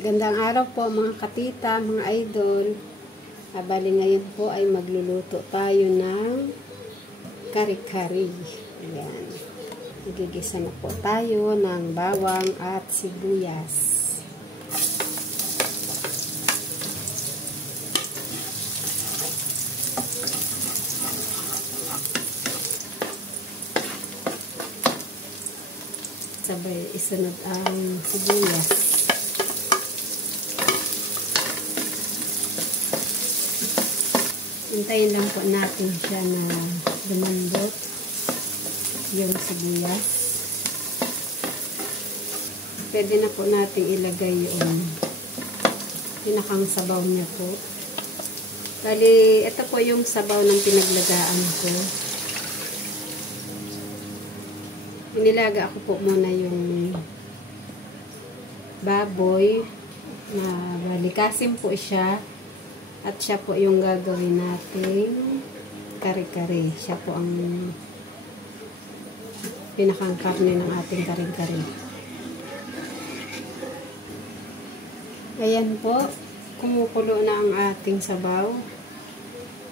Gandang araw po mga katita, mga idol. Bali ngayon po ay magluluto tayo ng kare-kare. Ayan. Nagigisa na po tayo ng bawang at sibuyas. Sabay isunod ang sibuyas. Hintayin lang po natin siya na lumambot yung sibuyas. Pwede na po natin ilagay yung pinakang sabaw niya po. Bali, ito po yung sabaw ng pinaglagaan ko. Inilaga ako po muna yung baboy na balikasin po siya. At siya po yung gagawin nating kare-kare. Siya po ang pinakang karne ng ating kare-kare. Ayan po, kumukulo na ang ating sabaw.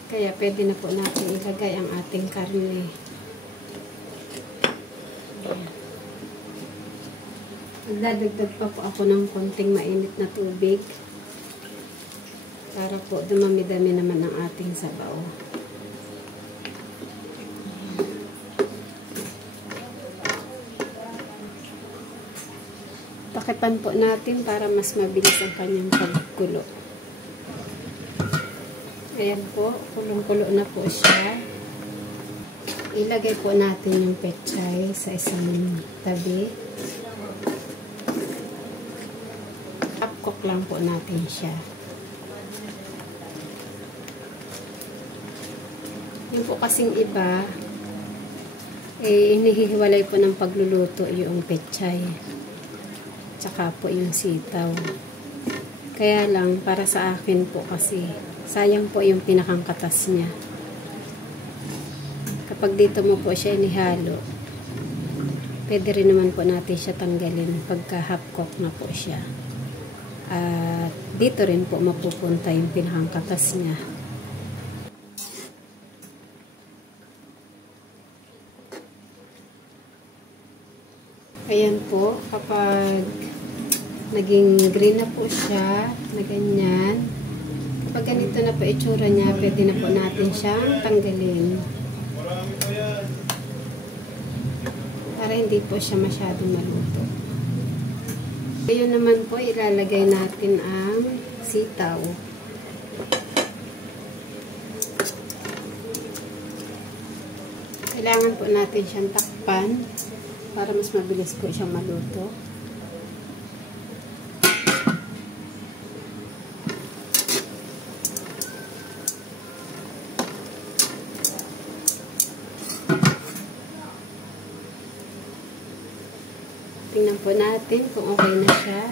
Kaya pwede na po natin ilagay ang ating karne. Magdadagdag pa po ako ng konting mainit na tubig. Para po dumami-dami naman ang ating sabaw. Takipan po natin para mas mabilis ang kanyang pagkulo. Ayan po, kulong-kulo na po siya. Ilagay po natin yung pechay sa isang tabi. Half-cook lang po natin siya. Yung po kasing iba, inihihiwalay po ng pagluluto yung pechay. Tsaka po yung sitaw. Kaya lang, para sa akin po kasi, sayang po yung pinakang katas niya. Kapag dito mo po siya inihalo, pwede rin naman po natin siya tanggalin pagka half cook na po siya. At dito rin po mapupunta yung pinakang katas niya. Ayan po, kapag naging green na po siya, na ganyan, kapag ganito na po itsura niya, pwede na po natin siyang tanggalin. Para hindi po siya masyadong maluto. Ngayon naman po, ilalagay natin ang sitaw. Kailangan po natin siyang takpan para mas mabilis po siyang maluto. Tingnan po natin kung okay na siya.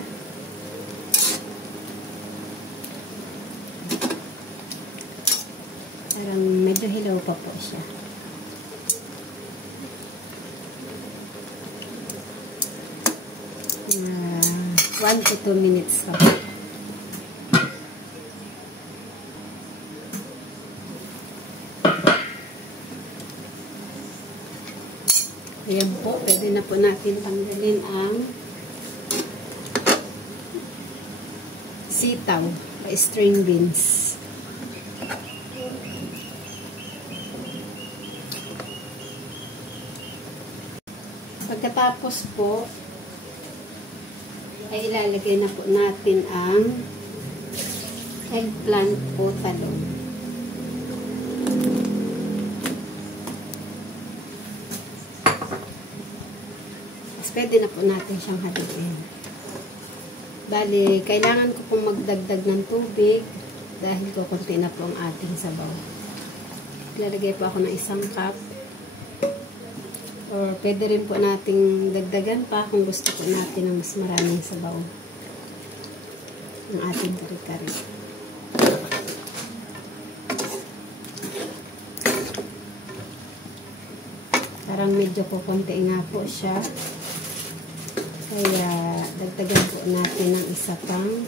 Parang medyo hilaw pa po siya. 1 to 2 minutes pa po. Ayan po, pwede na po natin tanggalin ang sitaw o string beans. Pagkatapos po, ay ilalagay na po natin ang eggplant o talong. Mas pwede na po natin siyang haluin. Bali, kailangan ko pong magdagdag ng tubig dahil kukunti na po ang ating sabaw. Ilalagay po ako ng 1 cup. Or pwede rin po nating dagdagan pa kung gusto po natin ng mas maraming sabaw ng ating kare-kare. Parang medyo kukunti nga po siya. Kaya dagdagan po natin ng isa pang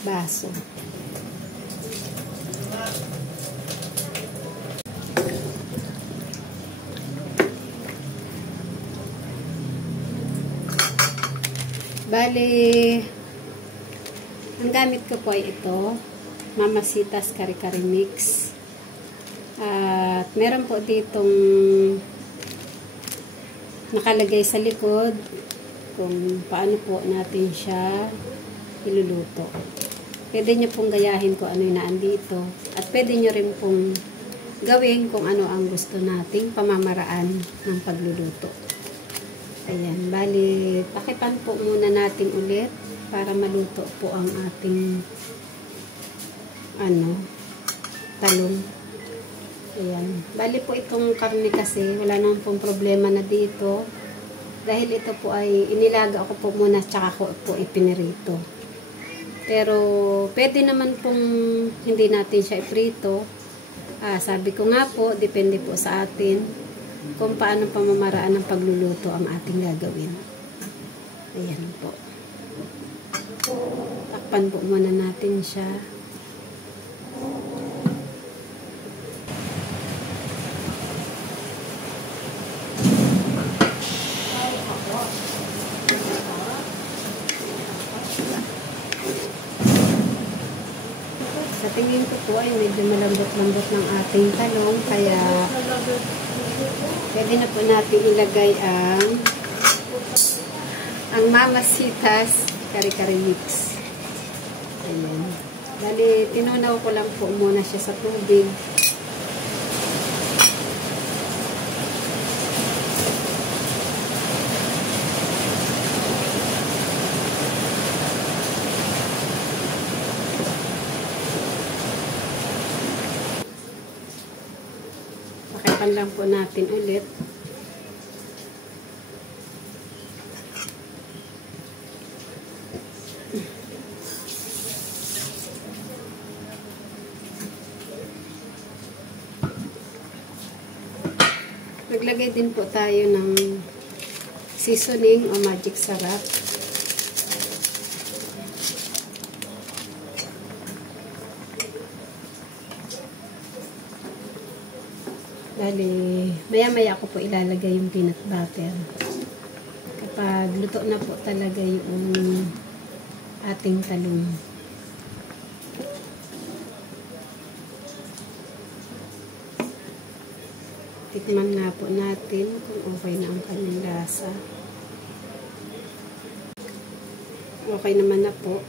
baso. Bali, ang gamit ko po ay ito, Mamasitas Kare-Kare Mix. At meron po ditong nakalagay sa likod kung paano po natin siya iluluto. Pwede nyo pong gayahin kung ano yung naandito. At pwede nyo rin pong gawin kung ano ang gusto nating pamamaraan ng pagluluto. Ayan, bali, takipan po muna natin ulit para maluto po ang ating talong. Ayan, bali po itong karne kasi wala naman pong problema na dito dahil ito po ay inilaga ko po muna tsaka ko po ipinirito. Pero pwede naman pong hindi natin siya iprito. Sabi ko nga po, depende po sa atin kung paano pamamaraan ng pagluluto ang ating gagawin. Ayan po. Takpan po muna natin siya. Sa tingin ko po ay medyo malambot-lambot ng ating talong, kaya pwede na po natin ilagay ang Mamasitas Kare-Kare Mix. Ayan. Bali, tinunaw ko lang po muna siya sa tubig. Pakipan lang po natin ulit. Naglagay din po tayo ng seasoning o magic sarap. Bali, maya-maya ko po ilalagay yung peanut butter. Kapag luto na po talaga yung ating talong. Tikman nga po natin kung okay na ang kanyang lasa. Okay naman na po.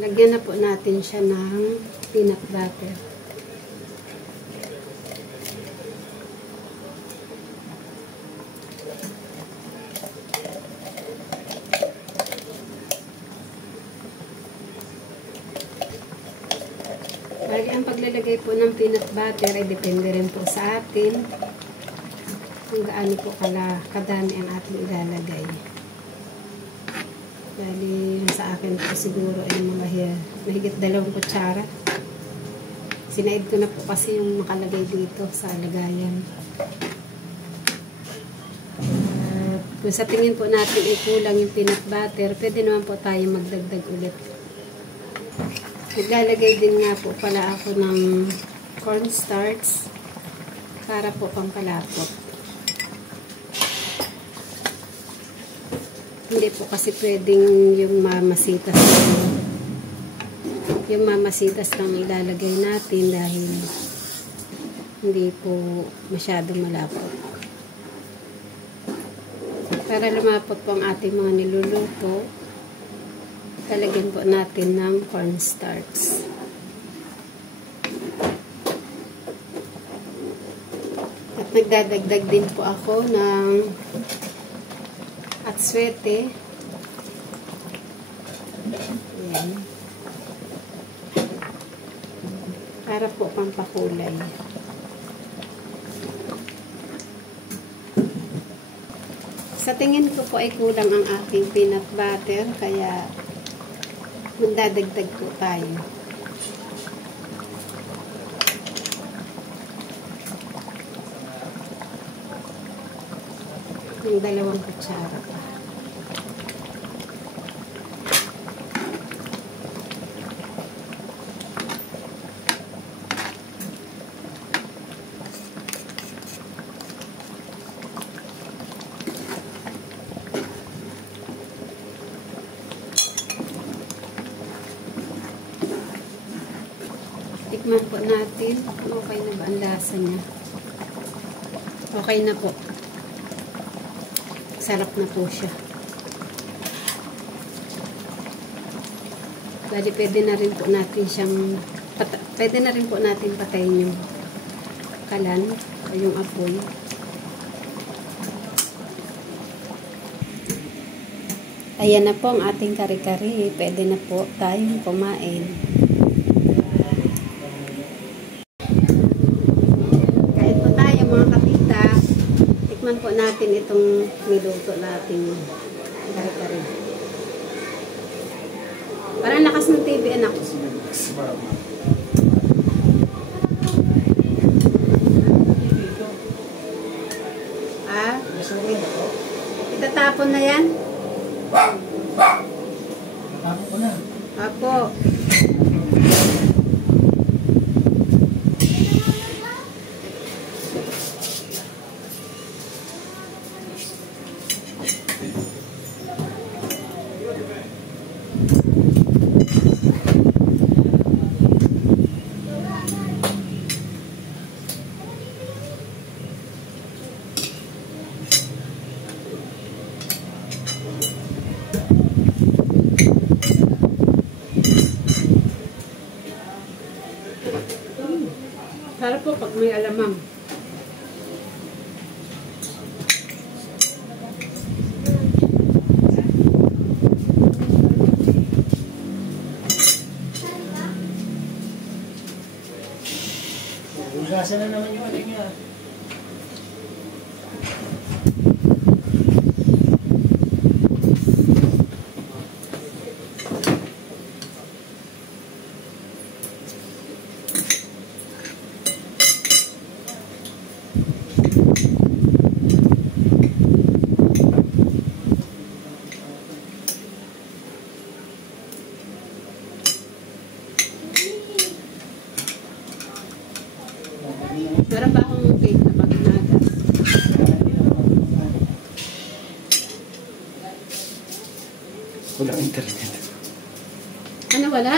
Lagyan na po natin siya ng peanut butter. Bali, ang paglalagay po ng peanut butter ay depende rin po sa atin kung gaano po kadami ang ating ilalagay. Bali, sa akin po siguro ay mahigit 2 kutsara. Sinaid ko na po kasi yung makalagay dito sa lagayan. Kung sa tingin po natin ay kulang yung peanut butter, pwede naman po tayo magdagdag ulit. Naglalagay din nga po pala ako ng cornstarch para po pampalapot. Hindi po kasi pwedeng yung mamasitas lang ilalagay natin dahil hindi po masyadong malapot. Para lumapot po ang ating mga niluluto, talagyan po natin ng cornstarch. At nagdadagdag din po ako ng atswete. Ayan. Para po pampakulay. Sa tingin ko po ay kulang ang aking peanut butter, kaya Magdadagdag po tayo. Yung 2 kutsara pa. Tikman po natin kung okay na ba ang lasa niya. Okay na po. Sarap na po siya. Bali, pwede na rin po natin siyang pwede na rin po natin patayin yung kalan o yung apoy. Ayan na po ang ating kare-kare. Pwede na po tayong kumain. Tikman po natin itong niluto natin kare-kare. Parang lakas ng TV, anak. Ah? Itatapon na yan? Tapos ko na. Apo. Sarap po pag may alamang. Ugasan na naman yung ano niya. Meron ba akong cake na paginaga? Walang internet. Ano, wala?